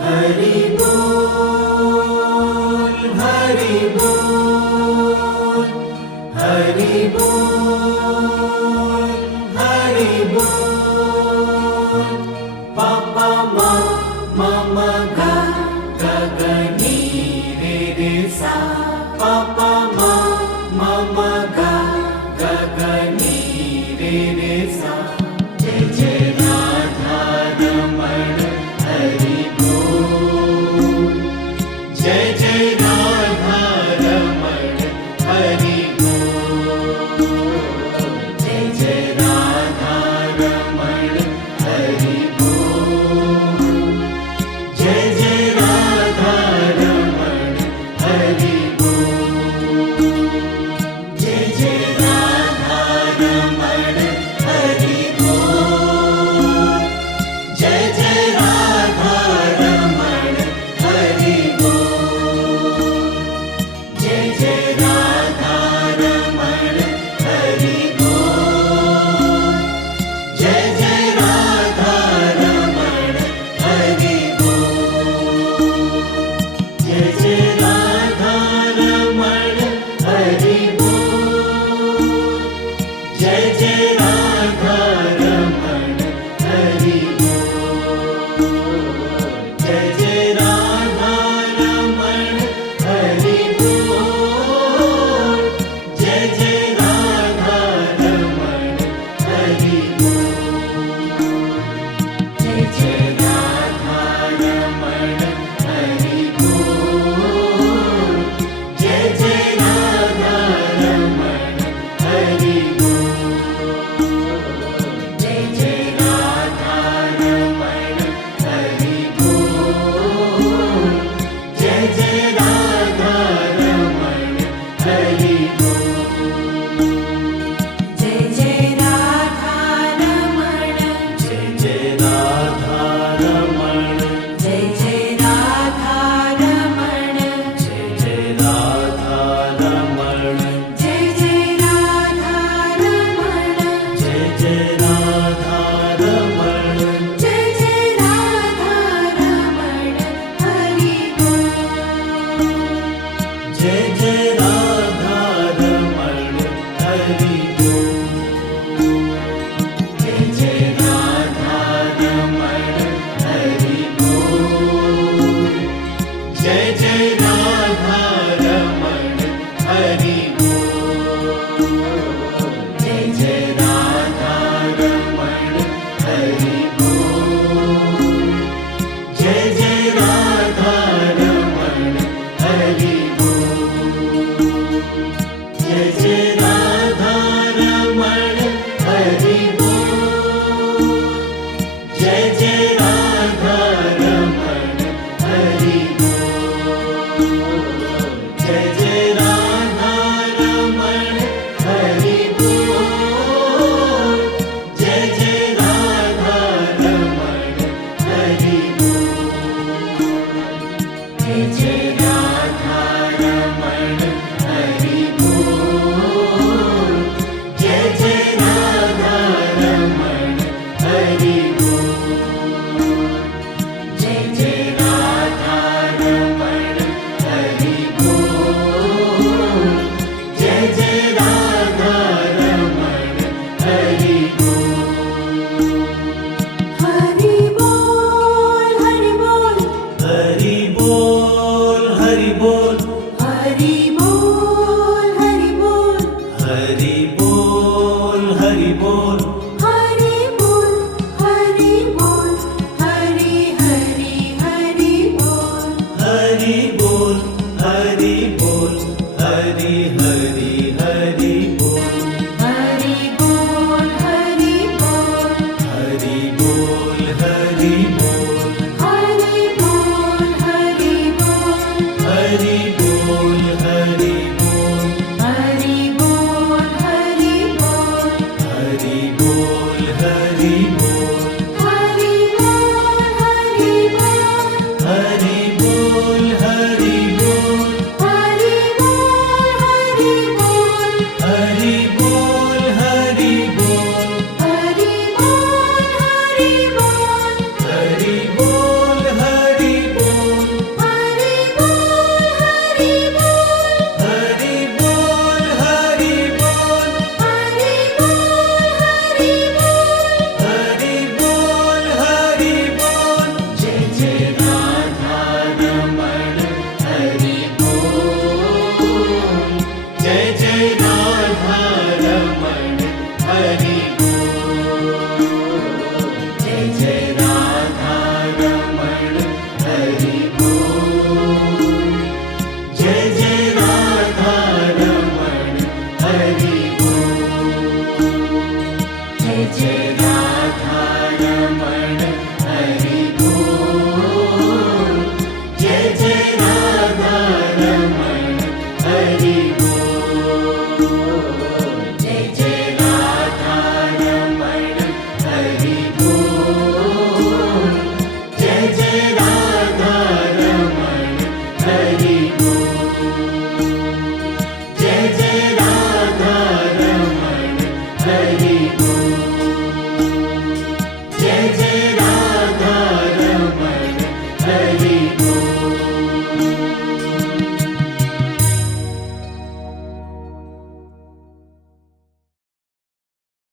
हरि बोल हरि बोल हरि बोल हरि बोल पापा मा मम गा गा गा नी रे रे सा पापा मा मम गा गा गा नी रे रे सा जय जय राधा रमण हरि बोल जय जय राधा रमण हरि बोल जय जय राधा रमण हरि बोल जय जय राधा रमण हरि बोल जय जय राधा रमण हरि बोल जय जय राधा रमण हरि बोल जय जय राधा रमण हरि बोल जय जय राधा रमण हरि बोल जय जय राधा रमण हरि बोल जय जय राधा रमण हरि बोल जय जय राधा रमण हरि बोल जय जय राधा रमण हरि बोल जय जय राधा रमण हरि बोल जय जय राधा रमण हरि बोल जय जय राधा रमण हरि बोल जय जय राधा रमण हरि बोल जय जय राधा रमण जय जय राधा रमण जय जय राधा रमण जय जय राधा रमण जय जय राधा रमण जय जय राधा रमण जय जय राधा रमण हरि बोल जय जय राधा रमण हरि बोल जय जय राधा रमण हरि बोल जय जय राधा रमण हरि बोल जय जय राधा रमण हरि बोल जय जय राधा रमण हरि बोल जय जय राधा रमण हरि बोल जय जय राधा रमण हरि बोल जय जय राधा रमण हरि बोल जय जय राधा रमण हरि बोल जय जय राधा रमण हरि बोल जय जय राधा रमण हरि बोल जय जय राधा रमण हरि बोल जय जय राधा रमण हरि बोल हरि बोल हरि बोल हरि बोल हरि बोल हरि बोल हरि बोल हरि बोल हरि बोल हरि बोल हरि बोल हरि हरि हरि बोल हरि बोल हरि बोल हरि हरि हरि बोल हरि बोल हरि बोल हरि बोल हरि बोल हरि बोल हरि बोल हरि बोल हरि बोल हरि बोल हरि बोल हरि बोल हरि बोल हरि बोल हरि बोल हरि बोल